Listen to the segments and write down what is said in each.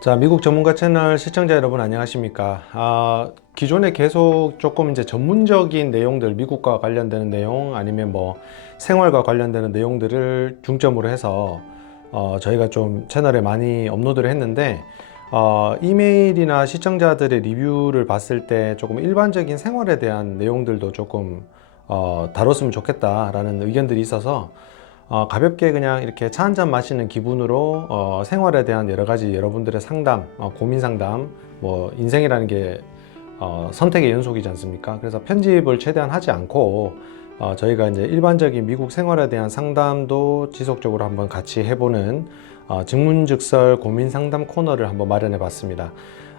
자, 미국 전문가 채널 시청자 여러분 안녕하십니까? 기존에 계속 조금 이제 전문적인 내용들, 미국과 관련되는 내용 아니면 뭐 생활과 관련되는 내용들을 중점으로 해서 저희가 좀 채널에 많이 업로드를 했는데 이메일이나 시청자들의 리뷰를 봤을 때 조금 일반적인 생활에 대한 내용들도 조금 다뤘으면 좋겠다라는 의견들이 있어서 가볍게 그냥 이렇게 차 한잔 마시는 기분으로 생활에 대한 여러 가지 여러분들의 상담, 고민 상담, 뭐 인생이라는 게 선택의 연속이지 않습니까? 그래서 편집을 최대한 하지 않고 저희가 이제 일반적인 미국 생활에 대한 상담도 지속적으로 한번 같이 해보는 증문즉설 고민 상담 코너를 한번 마련해 봤습니다.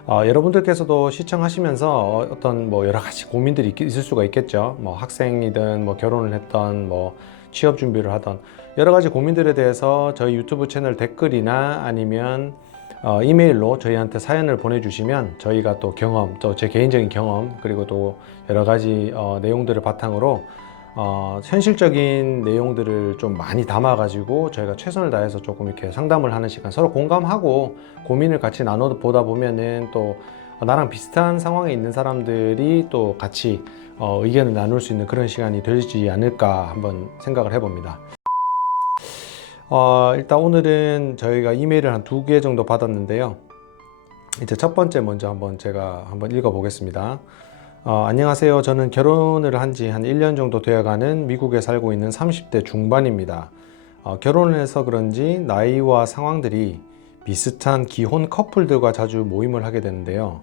여러분들께서도 시청하시면서 어떤 뭐 여러 가지 고민들이 있을 수가 있겠죠. 뭐 학생이든 뭐 결혼을 했던 뭐 취업 준비를 하던 여러 가지 고민들에 대해서 저희 유튜브 채널 댓글이나 아니면 이메일로 저희한테 사연을 보내주시면 저희가 또 경험, 또 제 개인적인 경험 그리고 또 여러 가지 내용들을 바탕으로 현실적인 내용들을 좀 많이 담아 가지고 저희가 최선을 다해서 조금 이렇게 상담을 하는 시간, 서로 공감하고 고민을 같이 나눠 보다 보면은 또 나랑 비슷한 상황에 있는 사람들이 또 같이 의견을 나눌 수 있는 그런 시간이 되지 않을까 한번 생각을 해봅니다. 일단 오늘은 저희가 이메일을 한 2개 정도 받았는데요. 이제 첫 번째 먼저 제가 한번 읽어 보겠습니다. 안녕하세요. 저는 결혼을 한 지 한 1년 정도 되어가는 미국에 살고 있는 30대 중반입니다. 결혼을 해서 그런지 나이와 상황들이 비슷한 기혼 커플들과 자주 모임을 하게 되는데요.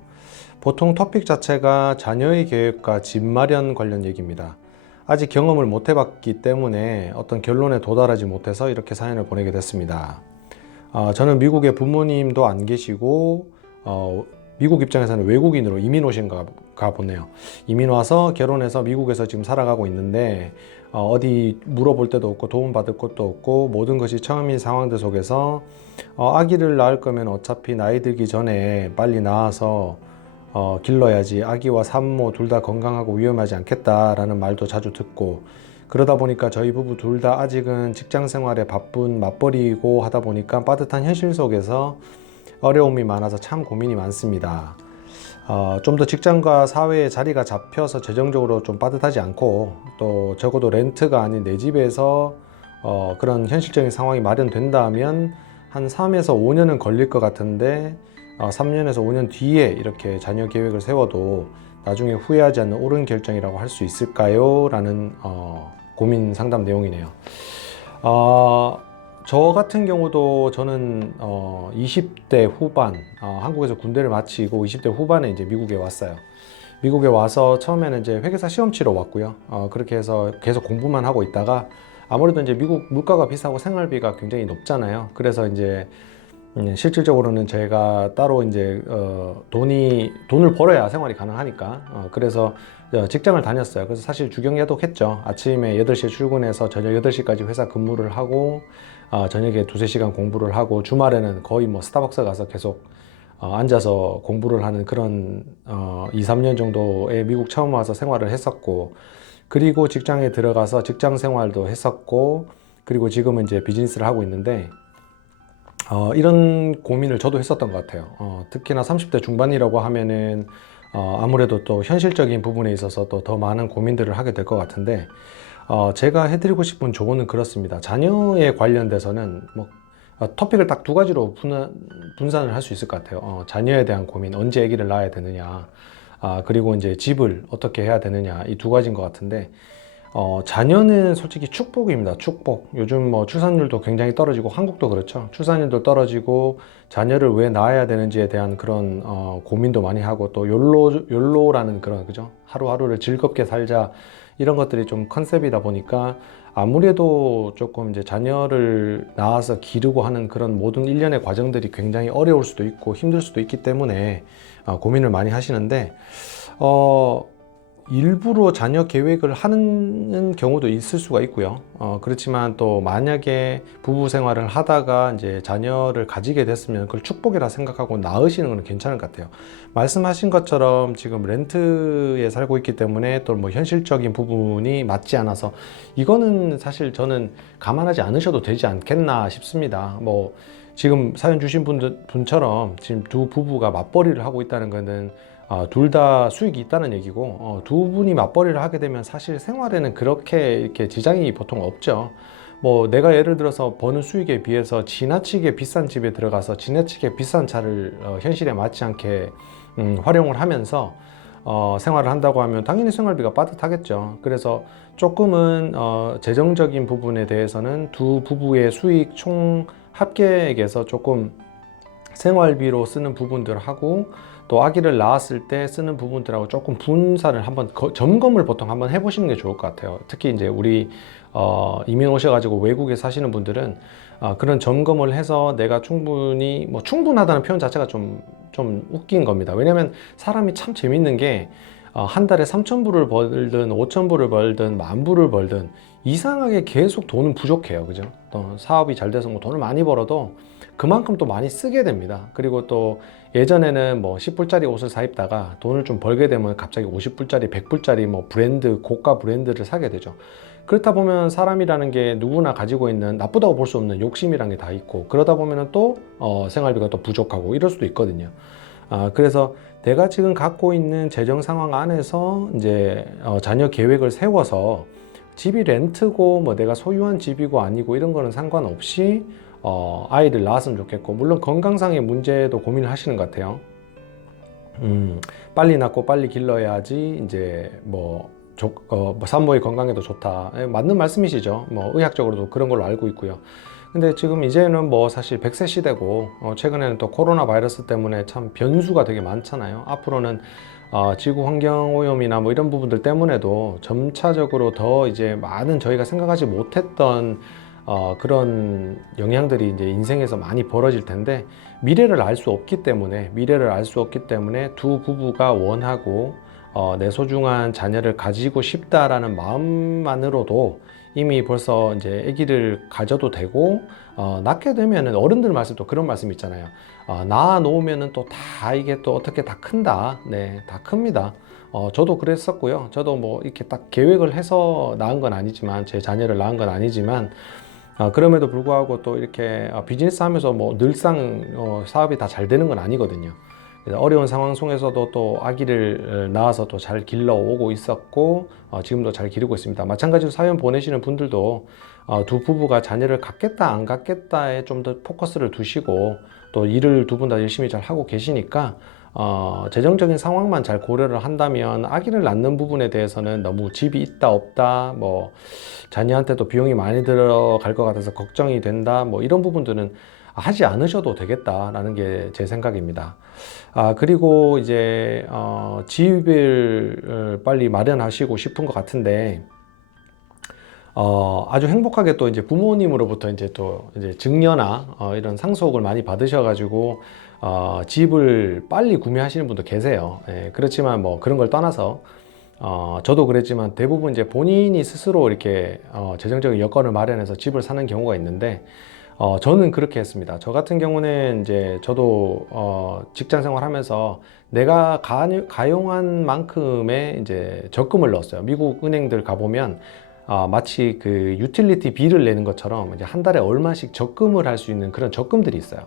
보통 토픽 자체가 자녀의 계획과 집 마련 관련 얘기입니다. 아직 경험을 못 해봤기 때문에 어떤 결론에 도달하지 못해서 이렇게 사연을 보내게 됐습니다. 저는 미국에 부모님도 안 계시고 미국 입장에서는 외국인으로 이민 오신가 보네요. 이민 와서 결혼해서 미국에서 지금 살아가고 있는데 어디 물어볼 데도 없고 도움받을 곳도 없고 모든 것이 처음인 상황들 속에서 아기를 낳을 거면 어차피 나이 들기 전에 빨리 낳아서 길러야지 아기와 산모 둘 다 건강하고 위험하지 않겠다라는 말도 자주 듣고, 그러다 보니까 저희 부부 둘 다 아직은 직장 생활에 바쁜 맞벌이고 하다 보니까 빠듯한 현실 속에서 어려움이 많아서 참 고민이 많습니다. 좀 더 직장과 사회에 자리가 잡혀서 재정적으로 좀 빠듯하지 않고 또 적어도 렌트가 아닌 내 집에서 그런 현실적인 상황이 마련된다면 한 3에서 5년은 걸릴 것 같은데 3년에서 5년 뒤에 이렇게 자녀 계획을 세워도 나중에 후회하지 않는 옳은 결정이라고 할 수 있을까요? 라는 고민 상담 내용이네요. 저 같은 경우도 저는 20대 후반, 한국에서 군대를 마치고 20대 후반에 이제 미국에 왔어요. 미국에 와서 처음에는 이제 회계사 시험 치러 왔고요. 그렇게 해서 계속 공부만 하고 있다가 아무래도 이제 미국 물가가 비싸고 생활비가 굉장히 높잖아요. 그래서 이제 실질적으로는 제가 따로 이제 돈을 벌어야 생활이 가능하니까 그래서 직장을 다녔어요. 그래서 사실 주경야독했죠. 아침에 8시에 출근해서 저녁 8시까지 회사 근무를 하고 저녁에 2~3시간 공부를 하고 주말에는 거의 뭐 스타벅스 가서 계속 앉아서 공부를 하는 그런 2~3년 정도의 미국 처음 와서 생활을 했었고, 그리고 직장에 들어가서 직장 생활도 했었고, 그리고 지금은 이제 비즈니스를 하고 있는데 이런 고민을 저도 했었던 것 같아요. 특히나 30대 중반이라고 하면은 아무래도 또 현실적인 부분에 있어서 또 더 많은 고민들을 하게 될 것 같은데 제가 해드리고 싶은 조언은 그렇습니다. 자녀에 관련돼서는 뭐 토픽을 딱 2가지로 분산을 할 수 있을 것 같아요. 자녀에 대한 고민, 언제 아기를 낳아야 되느냐, 그리고 이제 집을 어떻게 해야 되느냐, 이 2가지인 것 같은데 자녀는 솔직히 축복입니다. 축복. 요즘 뭐 출산율도 굉장히 떨어지고 한국도 그렇죠. 출산율도 떨어지고 자녀를 왜 낳아야 되는지에 대한 그런 고민도 많이 하고, 또 욜로라는 그런, 그죠? 하루하루를 즐겁게 살자, 이런 것들이 좀 컨셉이다 보니까 아무래도 조금 이제 자녀를 낳아서 기르고 하는 그런 모든 일련의 과정들이 굉장히 어려울 수도 있고 힘들 수도 있기 때문에 고민을 많이 하시는데 일부러 자녀 계획을 하는 경우도 있을 수가 있고요. 그렇지만 또 만약에 부부 생활을 하다가 이제 자녀를 가지게 됐으면 그걸 축복이라 생각하고 낳으시는 건 괜찮을 것 같아요. 말씀하신 것처럼 지금 렌트에 살고 있기 때문에 또 뭐 현실적인 부분이 맞지 않아서 이거는 사실 저는 감안하지 않으셔도 되지 않겠나 싶습니다. 뭐 지금 사연 주신 분처럼 지금 두 부부가 맞벌이를 하고 있다는 거는 둘 다 수익이 있다는 얘기고, 두 분이 맞벌이를 하게 되면 사실 생활에는 그렇게 이렇게 지장이 보통 없죠. 뭐 내가 예를 들어서 버는 수익에 비해서 지나치게 비싼 집에 들어가서 지나치게 비싼 차를 현실에 맞지 않게 활용을 하면서 생활을 한다고 하면 당연히 생활비가 빠듯하겠죠. 그래서 조금은 재정적인 부분에 대해서는 두 부부의 수익 총 합계액에서 조금 생활비로 쓰는 부분들하고 또 아기를 낳았을 때 쓰는 부분들하고 조금 분산을 한번 점검을 보통 한번 해보시는 게 좋을 것 같아요. 특히 이제 우리 이민 오셔가지고 외국에 사시는 분들은 그런 점검을 해서 내가 충분히 뭐 충분하다는 표현 자체가 좀 웃긴 겁니다. 왜냐하면 사람이 참 재밌는 게 한 달에 3,000불을 벌든 5,000불을 벌든 10,000불을 벌든 이상하게 계속 돈은 부족해요. 그죠? 또 사업이 잘 돼서 뭐 돈을 많이 벌어도 그만큼 또 많이 쓰게 됩니다. 그리고 또 예전에는 뭐 10불짜리 옷을 사 입다가 돈을 좀 벌게 되면 갑자기 50불짜리, 100불짜리 뭐 브랜드, 고가 브랜드를 사게 되죠. 그렇다 보면 사람이라는 게 누구나 가지고 있는 나쁘다고 볼 수 없는 욕심이라는 게 다 있고, 그러다 보면은 또 생활비가 또 부족하고 이럴 수도 있거든요. 그래서 내가 지금 갖고 있는 재정 상황 안에서 이제 자녀 계획을 세워서 집이 렌트고 뭐 내가 소유한 집이고 아니고 이런 거는 상관없이 아이를 낳았으면 좋겠고, 물론 건강상의 문제도 고민을 하시는 것 같아요. 빨리 낳고 빨리 길러야지 이제 뭐 산모의 건강에도 좋다. 맞는 말씀이시죠. 뭐 의학적으로도 그런 걸로 알고 있고요. 근데 지금 이제는 뭐 사실 100세 시대고 최근에는 또 코로나 바이러스 때문에 참 변수가 되게 많잖아요. 앞으로는 지구 환경 오염이나 뭐 이런 부분들 때문에도 점차적으로 더 이제 많은 저희가 생각하지 못했던 그런 영향들이 이제 인생에서 많이 벌어질 텐데, 미래를 알 수 없기 때문에 두 부부가 원하고 내 소중한 자녀를 가지고 싶다라는 마음만으로도 이미 벌써 이제 아기를 가져도 되고, 낳게 되면은 어른들 말씀도 그런 말씀 있잖아요. 낳아 놓으면은 또 다 이게 또 어떻게 다 큰다. 네, 다 큽니다. 저도 그랬었고요. 저도 뭐 이렇게 딱 계획을 해서 낳은 건 아니지만, 제 자녀를 낳은 건 아니지만, 그럼에도 불구하고 또 이렇게 비즈니스 하면서 뭐 늘상 사업이 다 잘 되는 건 아니거든요. 그래서 어려운 상황 속에서도 또 아기를 낳아서 또 잘 길러오고 있었고, 지금도 잘 기르고 있습니다. 마찬가지로 사연 보내시는 분들도 두 부부가 자녀를 갖겠다 안 갖겠다에 좀 더 포커스를 두시고, 또 일을 두 분 다 열심히 잘 하고 계시니까 재정적인 상황만 잘 고려를 한다면 아기를 낳는 부분에 대해서는 너무 집이 있다 없다, 뭐 자녀한테도 비용이 많이 들어갈 것 같아서 걱정이 된다, 뭐 이런 부분들은 하지 않으셔도 되겠다라는 게 제 생각입니다. 그리고 이제 집을 빨리 마련하시고 싶은 것 같은데, 아주 행복하게 또 이제 부모님으로부터 이제 또 이제 증여나 이런 상속을 많이 받으셔가지고 집을 빨리 구매하시는 분도 계세요. 예, 그렇지만 뭐 그런 걸 떠나서 저도 그랬지만 대부분 이제 본인이 스스로 이렇게 재정적인 여건을 마련해서 집을 사는 경우가 있는데, 저는 그렇게 했습니다. 저 같은 경우는 이제 저도 직장 생활하면서 내가 가용한 만큼의 이제 적금을 넣었어요. 미국 은행들 가보면 마치 그 유틸리티 비를 내는 것처럼 이제 한 달에 얼마씩 적금을 할 수 있는 그런 적금들이 있어요.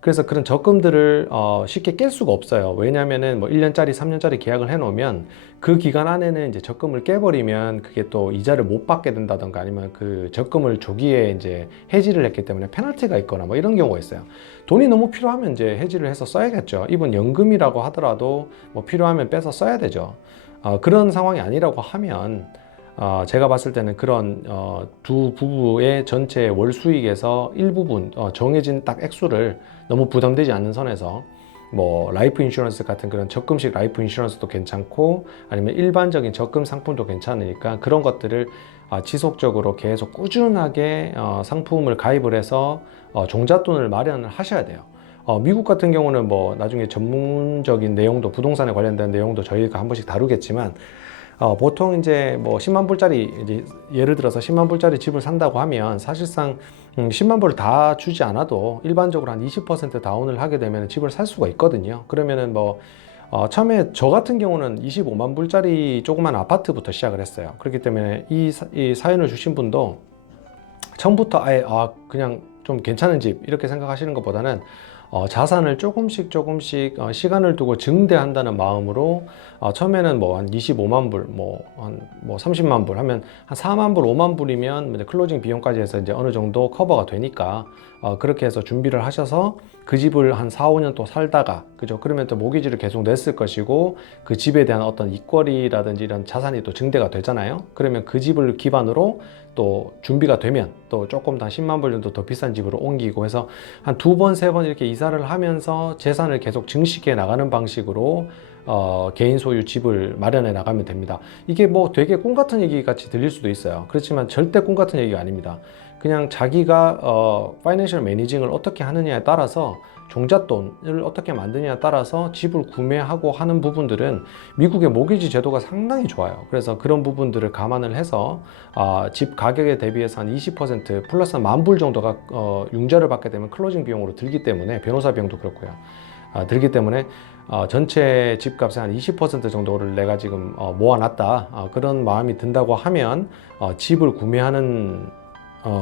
그래서 그런 적금들을 쉽게 깰 수가 없어요. 왜냐하면은 뭐 1년짜리, 3년짜리 계약을 해놓으면 그 기간 안에는 이제 적금을 깨버리면 그게 또 이자를 못 받게 된다던가, 아니면 그 적금을 조기에 이제 해지를 했기 때문에 페널티가 있거나 뭐 이런 경우가 있어요. 돈이 너무 필요하면 이제 해지를 해서 써야겠죠. 이번 연금이라고 하더라도 뭐 필요하면 빼서 써야 되죠. 그런 상황이 아니라고 하면 제가 봤을 때는 그런 두 부부의 전체 월 수익에서 일부분 정해진 딱 액수를 너무 부담되지 않는 선에서 뭐 라이프 인슈런스 같은 그런 적금식 라이프 인슈런스도 괜찮고, 아니면 일반적인 적금 상품도 괜찮으니까 그런 것들을 지속적으로 계속 꾸준하게 상품을 가입을 해서 종잣돈을 마련을 하셔야 돼요. 미국 같은 경우는 뭐 나중에 전문적인 내용도, 부동산에 관련된 내용도 저희가 한 번씩 다루겠지만 보통 이제 뭐 10만 불짜리 이제 예를 들어서 10만 불짜리 집을 산다고 하면 사실상 10만 불을 다 주지 않아도 일반적으로 한 20% 다운을 하게 되면 집을 살 수가 있거든요. 그러면은 뭐 처음에 저 같은 경우는 25만 불짜리 조그만 아파트부터 시작을 했어요. 그렇기 때문에 이 사연을 주신 분도 처음부터 아예 그냥 좀 괜찮은 집 이렇게 생각하시는 것보다는 자산을 조금씩 시간을 두고 증대한다는 마음으로 처음에는 뭐 한 25만 불, 뭐 30만 불 하면 한 4만 불, 5만 불이면 이제 클로징 비용까지 해서 이제 어느 정도 커버가 되니까 그렇게 해서 준비를 하셔서 그 집을 한 4, 5년 또 살다가 그죠? 그러면 또 모기지를 계속 냈을 것이고 그 집에 대한 어떤 이권이라든지 이런 자산이 또 증대가 되잖아요. 그러면 그 집을 기반으로 또 준비가 되면 또 조금 더 10만 불 정도 더 비싼 집으로 옮기고 해서 한 두 번, 세 번 이렇게 이사를 하면서 재산을 계속 증식해 나가는 방식으로 개인 소유 집을 마련해 나가면 됩니다. 이게 뭐 되게 꿈 같은 얘기 같이 들릴 수도 있어요. 그렇지만 절대 꿈 같은 얘기가 아닙니다. 그냥 자기가 파이낸셜 매니징을 어떻게 하느냐에 따라서 종잣돈을 어떻게 만드냐에 따라서 집을 구매하고 하는 부분들은 미국의 모기지 제도가 상당히 좋아요. 그래서 그런 부분들을 감안을 해서 집 가격에 대비해서 한 20% 플러스 한 10,000불 정도가 융자를 받게 되면 클로징 비용으로 들기 때문에 변호사 비용도 그렇고요. 들기 때문에 전체 집값의 한 20% 정도를 내가 지금 모아놨다 그런 마음이 든다고 하면 집을 구매하는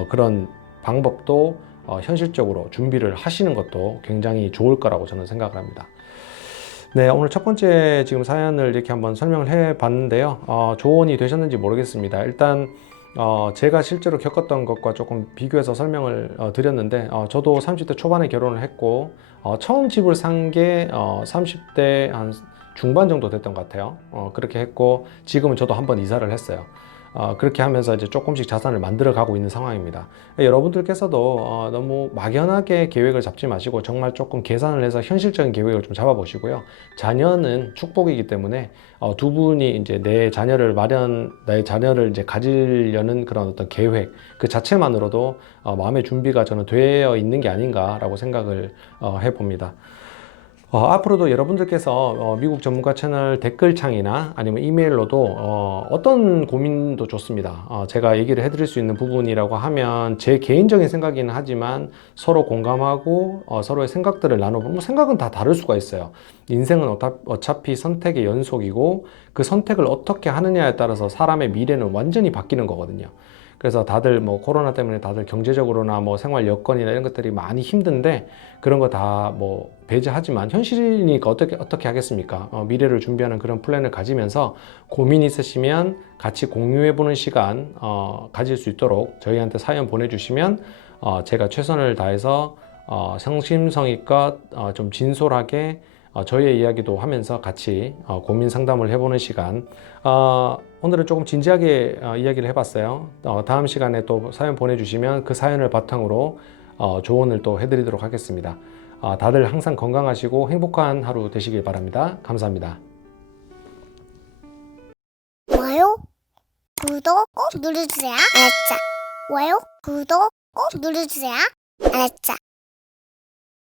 그런 방법도 현실적으로 준비를 하시는 것도 굉장히 좋을 거라고 저는 생각을 합니다. 네, 오늘 첫 번째 지금 사연을 이렇게 한번 설명을 해 봤는데요. 조언이 되셨는지 모르겠습니다. 일단 제가 실제로 겪었던 것과 조금 비교해서 설명을 드렸는데 저도 30대 초반에 결혼을 했고 처음 집을 산 게 30대 한 중반 정도 됐던 것 같아요. 그렇게 했고 지금은 저도 한번 이사를 했어요. 그렇게 하면서 이제 조금씩 자산을 만들어 가고 있는 상황입니다. 여러분들께서도 너무 막연하게 계획을 잡지 마시고 정말 조금 계산을 해서 현실적인 계획을 좀 잡아 보시고요. 자녀는 축복이기 때문에 두 분이 이제 내 자녀를 이제 가지려는 그런 어떤 계획 그 자체만으로도 마음의 준비가 저는 되어 있는 게 아닌가라고 생각을 해봅니다. 앞으로도 여러분들께서 미국 전문가 채널 댓글창이나 아니면 이메일로도 어떤 고민도 좋습니다. 제가 얘기를 해드릴 수 있는 부분이라고 하면 제 개인적인 생각이긴 하지만 서로 공감하고 서로의 생각들을 나눠보면 생각은 다 다를 수가 있어요. 인생은 어차피 선택의 연속이고 그 선택을 어떻게 하느냐에 따라서 사람의 미래는 완전히 바뀌는 거거든요. 그래서 다들 뭐 코로나 때문에 다들 경제적으로나 뭐 생활 여건이나 이런 것들이 많이 힘든데 그런 거 다 뭐 배제하지만 현실이니까 어떻게 하겠습니까? 미래를 준비하는 그런 플랜을 가지면서 고민 있으시면 같이 공유해 보는 시간 가질 수 있도록 저희한테 사연 보내주시면 제가 최선을 다해서 성심성의껏 좀 진솔하게 저희의 이야기도 하면서 같이 고민 상담을 해보는 시간. 오늘은 조금 진지하게 이야기를 해봤어요. 다음 시간에 또 사연 보내주시면 그 사연을 바탕으로 조언을 또 해드리도록 하겠습니다. 다들 항상 건강하시고 행복한 하루 되시길 바랍니다. 감사합니다. 좋아요, 구독 꼭 눌러주세요. 알았죠? 좋아요, 구독 꼭 눌러주세요. 알았죠?